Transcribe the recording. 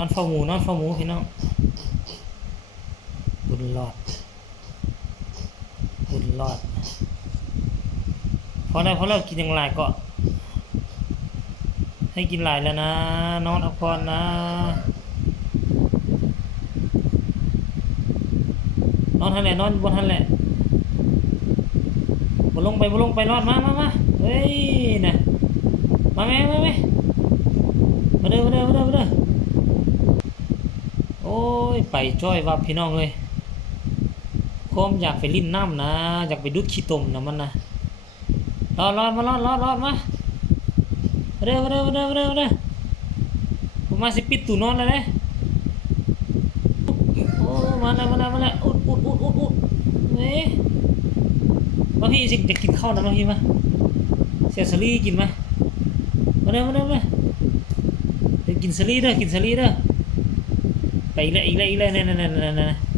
อนเฝ้าหมูนอนเฝ้าหมูพี่น้องบุญรอด บุญรอดพอแล้พอแล้วกินอย่างไรก็ ให้กินหลายแล้วนะ นอนเอาพรนะ นอนทันแหละนอนบนทันแหละบนลงไปบนลงไปรอดมามามาเฮ้ยนะมาแม่มาแม่มมาเด้อมาเด้อมาเด้อ อ้ยไปจ้อยว่าพี่น้องเลยโคมอยากไปลิ้นน้ำนะ อยากไปดุดขี้ตมนะมันนะรอดรอดมารอดรอดรอดมาเด้อมาเด้อมาเด้อมาเด้อมาเด้อผมมาสิปิดตูนอนแล้วเด้โอ้มาแล้วมาแล้วมาแล้วอุดอุดอุดอุดอุดเฮ้ยมาพี่จะจะกินข้าวนะมาพี่มาเสียสลีกินไหมมาเร็วมาเร็วมาเร็วเดี๋ยวกินสลีเด้อกินสลีเด้อ ไปอีกแล้วอี